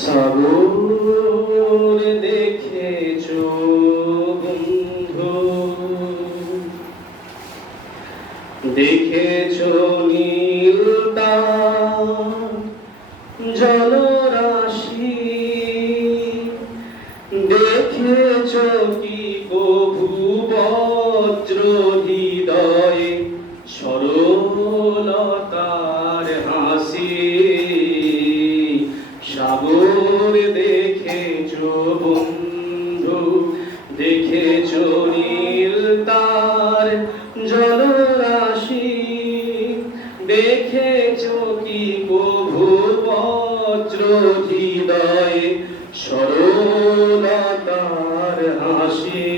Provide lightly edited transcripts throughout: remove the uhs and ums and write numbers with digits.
সাগর দেখেছো বন্ধু, দেখেছো নীল তার জলরাশি, দেখেছো কি কভু বজ্র হৃদয়ে সরলতার হাসি। সাগর দেখেছো বন্ধু, দেখেছো নীল তার জলরাশি, দেখেছো কি কভু বজ্র হৃদয়ে সরলতার হাসি।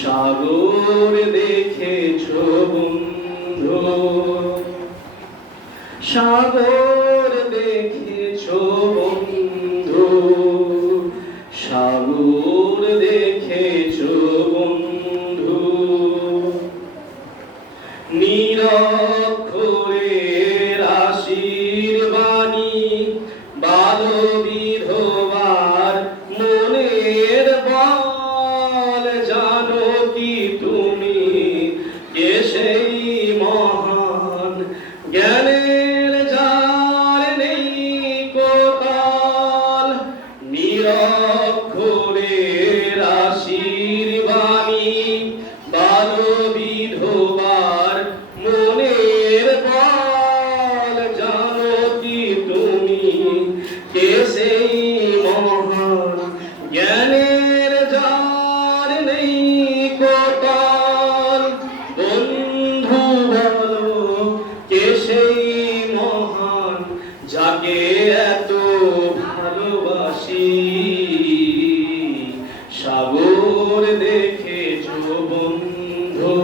সাগর দেখেছো বন্ধু, সাগর দেখেছো বন্ধু, সাগর দেখেছো বন্ধু। নিরক্ষরের আশীর্বাণী বাল বিধবার মনের বল, জানো কি তুমি কে সেই মহান জ্ঞানের যার নেই কোতাল। নিরক্ষরের আশীর্বাণী বাল বিধবার মনের বল, জানো কি তুমি কে সেই মহান জ্ঞানের যার নেই কোতাল। বন্ধু বলো কে সেই মহান যাকে এত ভালোবাসি। সাগর দেখেছো বন্ধু,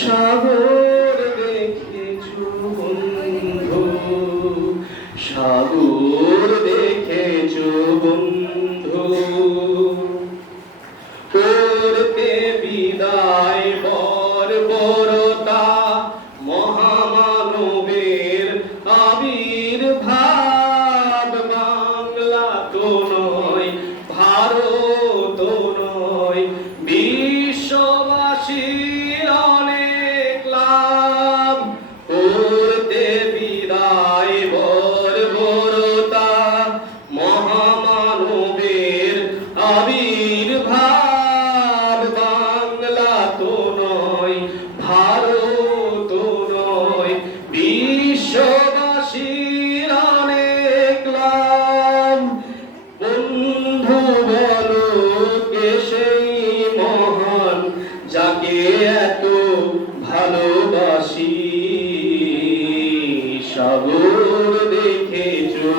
সাগর দেখেছো বন্ধু, সাগর দেখেছো বন্ধু। করতে বিদায় বর্বরতা মহামানবের আবির্ভাব, বাংলা তো নয় ভারত নয় বিশ্ববাসীর অনেক লাভ। করতে বিদায় বর্বরতা মহামানবের আবির্ভাব, বাংলা তো নয় ভারত নয় বিশ্ববাসীর অনেক লাভ। বন্ধু বলো কে সেই মহান যাকে এত ভালোবাসি। সাগর দেখেছো